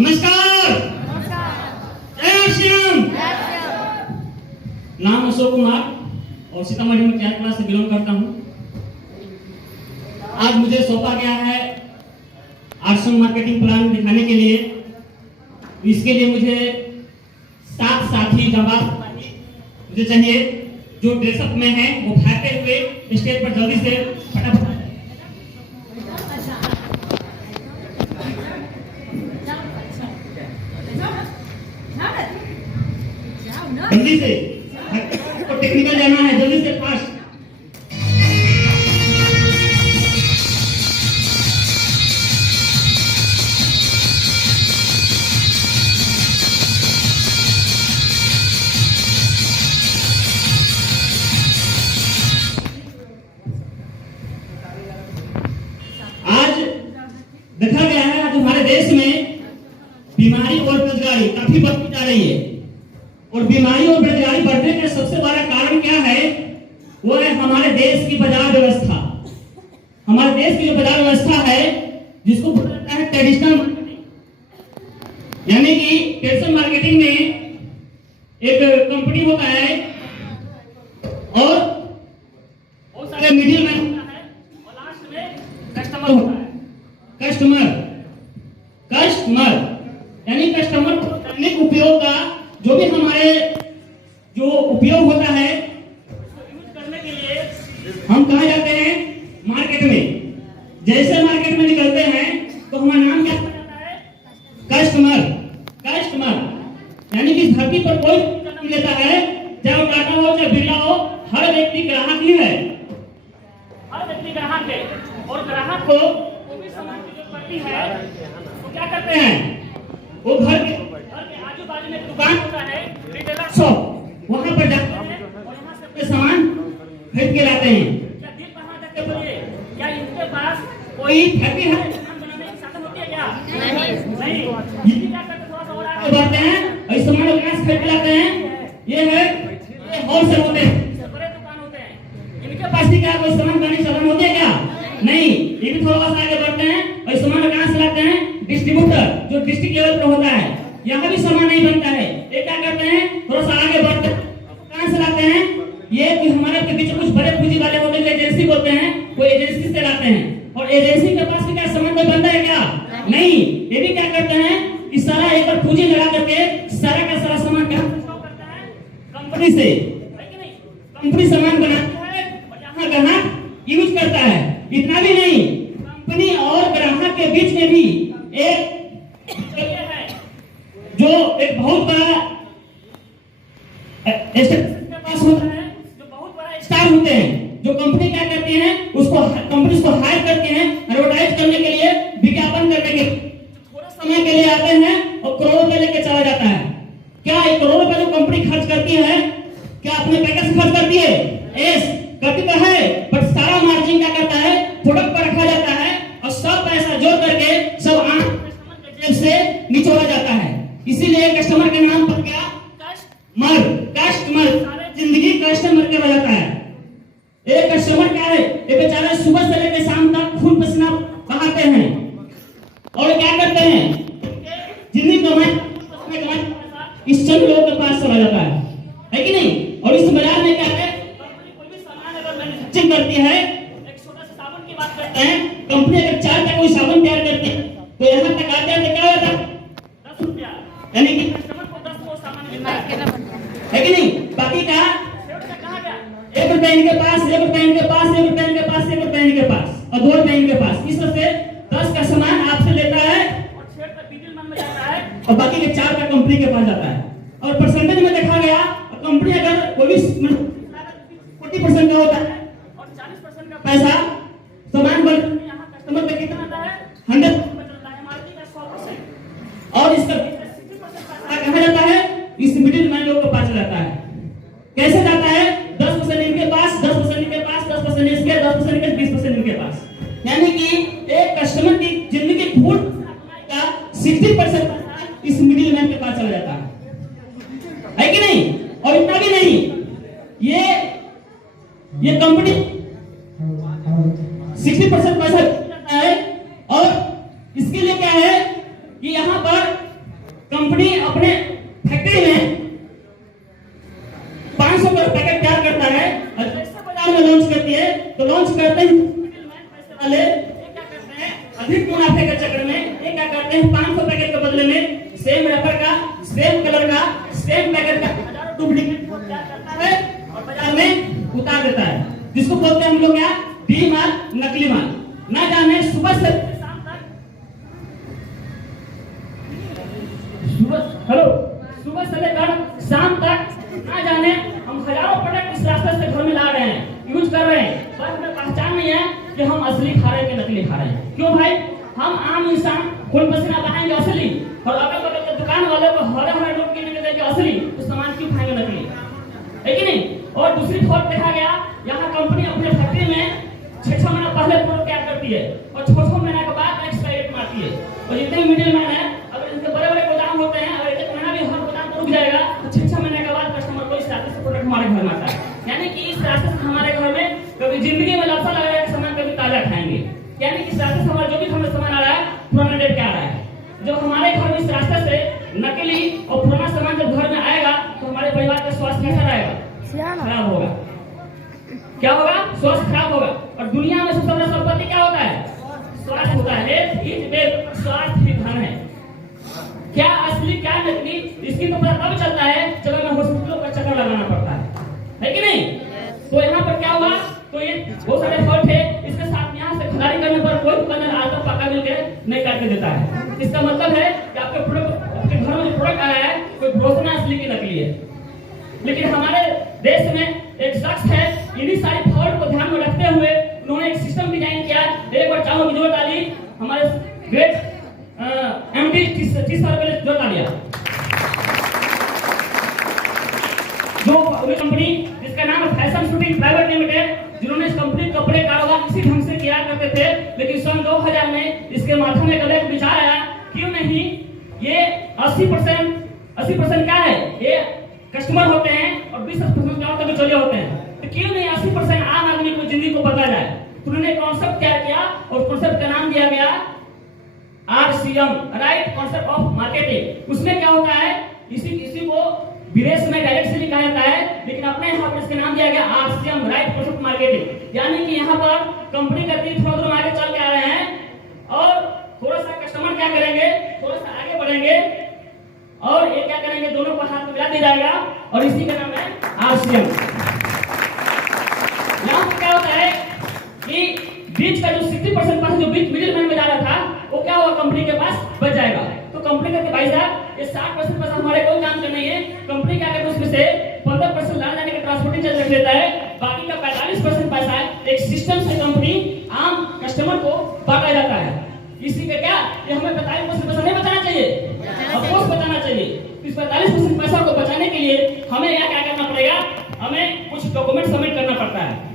नमस्कार। जय श्याम। नाम अशोक कुमार और सीतामढ़ी में क्या क्लास से बिलोंग करता हूँ। आज मुझे सौंपा गया है आश्रम मार्केटिंग प्लान दिखाने के लिए। इसके लिए मुझे 7 साथी जवाब मुझे चाहिए जो ड्रेसअप में है, वो भागते हुए स्टेज पर जल्दी से फटाफट जल्दी से टेक्निकल जाना है, जल्दी से फास्ट। आज देखा गया है, आज हमारे देश में बीमारी और बेरोजगारी काफी बढ़ती जा रही है। और बीमारी और बेरोजगारी बढ़ने का सबसे बड़ा कारण क्या है? वो है हमारे देश की बाजार व्यवस्था। हमारे देश की जो बाजार व्यवस्था है, जिसको बोला जाता है ट्रेडिशनल मार्केटिंग, यानी कि ट्रेडिशनल मार्केटिंग में एक कंपनी होता है और बहुत सारे मिडिल मैन होता है और लास्ट में कस्टमर होता है। कस्टमर यानी कस्टमर को दैनिक उपयोग का जो भी हमारे जो उपयोग होता है उसको यूज करने के लिए हम कहाँ जाते हैं? मार्केट में। जैसे मार्केट में निकलते हैं तो हमारा नाम क्या हो जाता है? कस्टमर यानी कि धरती पर कोई जन्म लेता है, चाहे वो टाटा हो चाहे बिरला हो, हर व्यक्ति ग्राहक ही है। हर व्यक्ति ग्राहक है और ग्राहक को कोई भी सामान की जरूरत पड़ती है तो क्या करते हैं? वो घर के आजू बाजू में दुकान होता है, रिटेलर शॉप, वहां पर जाते हैं और वहां से अपने सामान खरीद के लाते हैं। क्या दिल कहां जाके बोलिए, क्या इनके पास कोई फैक्ट्री है सामान बनाने की साधन होती है क्या? नहीं। ये क्या करते, थोड़ा सा और आगे बढ़ते हैं और सामान कहां से खरीद के लाते हैं? ये होलसेल होते हैं, बड़े दुकान होते हैं। इनके पास भी क्या कोई सामान बनाने की साधन होती है क्या? नहीं। ये भी थोड़ा सा आगे बढ़ते हैं और सामान कहां से लाते हैं? डिस्ट्रीब्यूटर, जो डिस्ट्रिक्ट लेवल पर होता है, यहाँ भी सामान नहीं बनता है। ये क्या करते हैं? थोड़ा सा आगे बढ़ते हैं, कहां से लाते हैं? ये हमारे के बीच कुछ बड़े पूंजी वाले होते हैं, एजेंसी बोलते हैं, वो एजेंसी से लाते हैं। और एजेंसी के पास भी क्या सामान कोई बनता है क्या? नहीं। ये भी क्या करते हैं? इस सारा एक बार पूंजी लगा करके सारा का सारा सामान क्या करता है? कंपनी से, है कि नहीं? कंपनी सामान बनाती है और यहाँ ग्राहक यूज करता है। इतना भी नहीं, कंपनी और ग्राहक के बीच में भी एक है जो एक बहुत बड़ा के पास होता है, जो बहुत बड़ा स्टार होते हैं, जो कंपनी क्या करती है, उसको कंपनी को हायर करती है एडवर्टाइज करने के लिए, विज्ञापन करने के लिए। थोड़ा समय के लिए आते हैं और करोड़ों रुपए लेके चला जाता है। क्या 1 करोड़ रुपए जो कंपनी खर्च करती है, क्या अपने पैकेज खर्च करती है? यस, करती तो है, बट सारा मार्जिन क्या करता है? प्रोडक्ट पर रखा जाता है और सब पैसा जोड़ करके सब जेब से निचोड़ा जाता है। इसीलिए कस्टमर के नाम पर क्या? कस्टमर सारे जिंदगी कस्टमर के बजाता है। एक कस्टमर क्या है? ये बेचारे सुबह से लेकर शाम तक खून पसीना बहाते हैं और क्या करते हैं? जिंदगी कमाई इस चंद लोगों के पास चला जाता है कि नहीं? और इस बाजार में क्या है? कोई भी सामान अगर मैन्युफैक्चरिंग करती है, एक छोटा सा साबुन की बात करते हैं, कंपनी अगर 4 का कोई साबुन तैयार करती है तो यहाँ तक आते हैं तो क्या होता है? 10 रुपया, यानी कि कस्टमर को 10 वो सामान मिलता है कि नहीं? बाकी का कहाँ गया? 1 रुपया इनके पास, 1 रुपया इनके पास, 1 रुपया इनके पास, 1 रुपया इनके पास और 2 रुपया इनके पास। इस तरह से 10 का सामान आपसे लेता है और 6 का बिजली मन में जाता है और बाकी के 4 का कंपनी के पास जाता है। और परसेंटेज में देखा गया, कंपनी अगर कोई भी 40% का होता है और 40% का पैसा सामान बन यहाँ कस्टमर पे कितना आता है? 100% और इसका 60% पैसा कहाँ जाता है? इस मिडिल मैन लोगों के पास जाता है। कैसे जाता है? 10% इनके पास, 10% इनके पास, 10% इसके, 10% इनके, 20% इनके पास। यानी कि एक कस्टमर की जिंदगी फूड का 60% पैसा इस मिडिल मैन के पास चला जाता है कि नहीं? और इतना भी नहीं, ये कंपनी 60% पैसा जाता है और इसके लिए क्या है कि यहाँ पर तो लॉन्च करते हैं पैसे वाले, ये क्या करते हैं अधिक मुनाफे के चक्कर में ये क्या करते हैं 500 पैकेट के बदले में सेम रबर का, सेम कलर का, सेम पैकेट का हजारों डुप्लीकेट क्या करता है और बाजार में उतार देता है, जिसको बोलते हैं हम लोग क्या डी माल, नकली माल। ना जाने सुबह से शाम तक सुबह से लेकर शाम तक ना जाने हम हजारों प्रोडक्ट इस रास्ते से घर में ला रहे हैं, यूज कर रहे हैं, पर हमें पहचान नहीं है कि हम असली खा रहे हैं कि नकली खा रहे हैं। क्यों भाई? हम आम इंसान खून पसीना बहाएंगे असली, और अगल बगल के दुकान वाले को हरे हरे लोग गिनने देंगे असली, तो सामान क्यों खाएंगे नकली? है कि नहीं? और दूसरी तरफ देखा गया यहाँ कंपनी अपने फैक्ट्री में 6 महीना पहले प्रोडक्ट तैयार करती है और 6 महीने के बाद एक्सपायरी डेट मारती है। और जितने मिडिल मैन है, अगर इनके बड़े बड़े गोदाम होते हैं, अगर 1 महीना भी हर गोदाम रुक जाएगा तो 6 महीने के बाद कस्टमर को इस रास्ते से प्रोडक्ट हमारे घर में आता है। यानी कि इस रास्ते से हमारे घर में कभी जिंदगी में लफड़ा लगेगा कि सामान कभी ताजा खाएंगे। यानी कि इस रास्ते से हमारा जो भी घर में सामान आ रहा है पुराना डेट क्या आ रहा है। जब हमारे घर में इस रास्ते से नकली और पुराना सामान जब घर में आएगा तो हमारे परिवार का स्वास्थ्य कैसा रहेगा? खराब होगा। क्या होगा? स्वास्थ्य खराब होगा। और दुनिया में सबसे बड़ा संपत्ति क्या होता है? स्वास्थ्य होता है। स्वास्थ्य ही धन है। क्या असली क्या नकली इसकी तो पता तब चलता है जब हमें हॉस्पिटलों का चक्कर लगाना पड़ता है कि नहीं? तो यहाँ पर क्या हुआ? तो ये बहुत सारे फॉल्ट है, इसके साथ यहाँ से खरीदारी करने पर कोई दुकानदार आता पक्का मिल के नहीं काट के देता है। इसका मतलब है कि आपके प्रोडक्ट, आपके घर में जो प्रोडक्ट आया है कोई भरोसा ना असली की नकली है। लेकिन हमारे देश में एक शख्स है, इन्हीं सारी फॉल्ट को ध्यान में रखते हुए उन्होंने एक सिस्टम डिजाइन किया। एक बार चारों की जोर डाली, हमारे ग्रेट एमडी 30 साल पहले जोर डालिया। जो कंपनी जिसका नाम है फैशन शूटिंग प्राइवेट लिमिटेड, जिन्होंने इस कंपनी कपड़े कारोबार इसी ढंग से किया करते थे, लेकिन सन 2000 में इसके माथे में गले विचार आया, क्यों नहीं ये 80% क्या है? ये कस्टमर होते हैं और 20% क्या होता है? बिचौलिए होते हैं। तो क्यों नहीं 80% आम आदमी को जिंदगी को पता जाए? तो उन्होंने कॉन्सेप्ट क्या किया और कॉन्सेप्ट का नाम दिया गया RCM, right concept of marketing. उसमें क्या होता है? इसी को विदेश में डायरेक्ट से लिखा जाता है, लेकिन अपने यहाँ पर इसका नाम दिया गया RCM, राइट कॉन्सेप्ट मार्केटिंग। यानी कि यहाँ पर कंपनी करती थोड़ा दूर आगे चल के आ रहे हैं और थोड़ा सा कस्टमर क्या करेंगे, थोड़ा सा आगे बढ़ेंगे और ये क्या करेंगे, दोनों को हाथ में मिला दिया जाएगा और इसी का नाम है RCM। यहाँ पर क्या होता है कि बीच का जो 60% पैसा जो बीच मिडिल मैन में जा रहा था वो क्या होगा? कंपनी के पास बच जाएगा। तो कंपनी कहती भाई साहब ये 60% पैसा हमारे कोई काम का नहीं है। कंपनी क्या करती है उसमें से 15% लाने जाने का ट्रांसपोर्टिंग चार्ज रख लेता है, बाकी का 45% पैसा है एक सिस्टम से कंपनी आम कस्टमर को बांटा जाता है। इसी का क्या ये हमें 45% पैसा नहीं बचाना चाहिए, अफकोर्स बचाना चाहिए। इस 45% पैसा को बचाने के लिए हमें क्या करना पड़ेगा? हमें कुछ डॉक्यूमेंट सबमिट करना पड़ता है।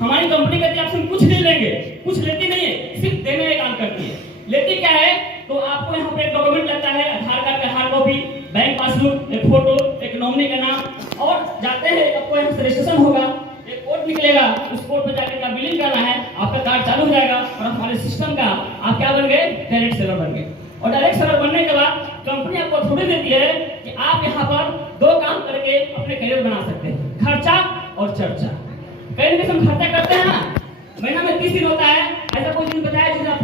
हमारी कंपनी कहती है आपसे कुछ नहीं लेंगे, कुछ लेती नहीं है, सिर्फ देने का काम करती है। लेती क्या है? तो आपको यहाँ पे एक डॉक्यूमेंट लगता है, आधार कार्ड का हार्ड कॉपी, बैंक पासबुक, एक फोटो, एक नॉमिनी का नाम, और जाते हैं आपको यहाँ से रजिस्ट्रेशन होगा, एक कोड निकलेगा, उस कोड पे जाकर का बिलिंग करना है, आपका कार्ड चालू हो जाएगा और हमारे सिस्टम का आप क्या बन गए? डायरेक्ट सेलर बन गए। और डायरेक्ट सेलर बनने के बाद कंपनी आपको थोड़ी देती है कि आप यहाँ पर 2 काम करके अपने करियर बना सकते हैं, खर्चा और चर्चा। कई दिन हम खर्चा करते हैं ना, महीना में 30 दिन होता है, ऐसा कोई दिन बताया जिसमें आप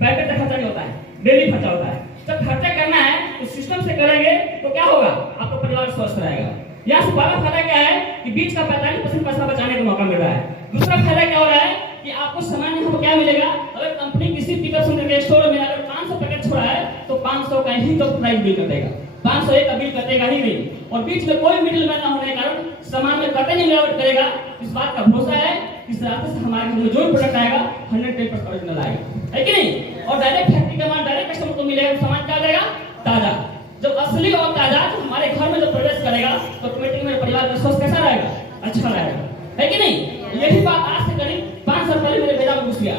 पैकेट का खर्चा नहीं होता है, डेली खर्चा होता है। जब खर्चा करना है तो सिस्टम से करेंगे तो क्या होगा? आपका परिवार स्वस्थ रहेगा। यहाँ से बड़ा फायदा क्या है कि बीच का 45% पैसा बचाने का मौका मिल रहा है। दूसरा फायदा क्या हो रहा है कि आपको सामान यहाँ क्या मिलेगा? अगर कंपनी किसी पिकअप सेंटर के स्टोर में अगर 500 पैकेट छोड़ा है तो 500 का ही तो प्राइस बिल कर देगा, 501 का बिल कटेगा ही नहीं। और बीच में कोई मिडिल मैन ना होने के कारण सामान में कतई नहीं मिलावट करेगा। इस बात का भरोसा है इस रास्ते से हमारे घर में जो प्रोडक्ट आएगा 110% ओरिजिनल आएगा, है कि नहीं? और डायरेक्ट फैक्ट्री का माल डायरेक्ट कस्टमर को मिलेगा, सामान क्या जाएगा? ताजा। जब असली और ताजा तो हमारे घर में जो प्रवेश करेगा तो ऑटोमेटिक मेरे परिवार का स्वास्थ्य कैसा रहेगा? अच्छा रहेगा, है कि नहीं? यही बात आज से करीब 5 साल पहले मेरे बेटा को घुस गया।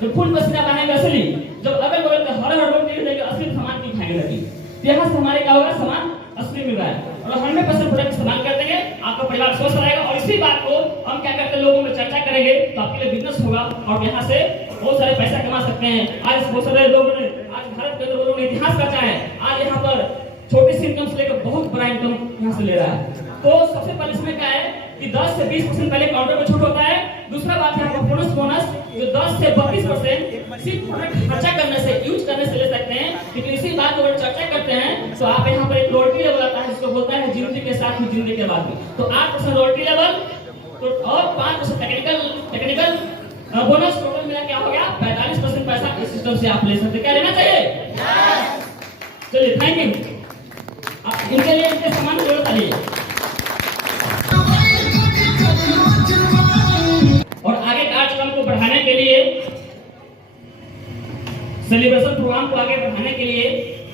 जब खून पसीना बहाएंगे असली, जब अगल बगल के हर लोग देखेंगे असली सामान की खाने लगी, यहाँ से हमारे क्या होगा? सामान असली मिल रहा है और 100% प्रोडक्ट इस्तेमाल कर देंगे, आपका परिवार स्वस्थ रहेगा। और इसी बात को हम क्या करते हैं, लोगों में चर्चा करेंगे तो आपके लिए बिजनेस होगा और यहाँ से बहुत सारे पैसा कमा सकते हैं। आज बहुत सारे लोगों ने, आज भारत के लोगों ने इतिहास रचा है, आज यहाँ पर छोटी सी इनकम से लेकर बहुत बड़ा इनकम यहाँ से ले रहा है। तो सबसे पहले इसमें क्या है कि 10 से 20% पहले काउंटर में छूट होता है। दूसरा बात है आपका बोनस जो 10 से 32% सिर्फ प्रोडक्ट खर्चा करने से, यूज करने से ले सकते हैं। क्योंकि इसी बात को अगर चर्चा करते हैं तो आप यहाँ पर एक रॉयल्टी लेवल आता है जिसको बोलता है जिंदगी के साथ में जिंदगी के बाद में। तो 8% रॉयल्टी लेवल तो और 5% टेक्निकल बोनस, टोटल मिला क्या हो गया 45% पैसा इस सिस्टम से आप ले सकते हैं। क्या लेना चाहिए? चलिए थैंक यू। इनके लिए इनके सामान जरूरत आइए और आगे कार्यक्रम को बढ़ाने के लिए, सेलिब्रेशन प्रोग्राम को आगे बढ़ाने के लिए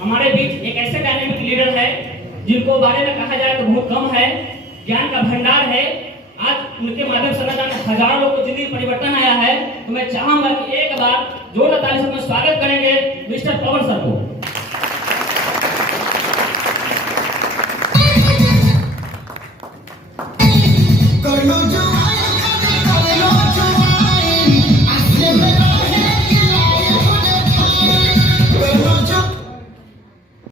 हमारे बीच एक ऐसे डायनेमिक लीडर है जिनको बारे में कहा जाए तो बहुत कम है, ज्ञान का भंडार है। आज उनके माध्यम से हजारों लोगों को जिंदगी परिवर्तन आया है। तो मैं चाहूंगा कि एक बार जोरदार ताली से स्वागत करेंगे मिस्टर पवन सर को।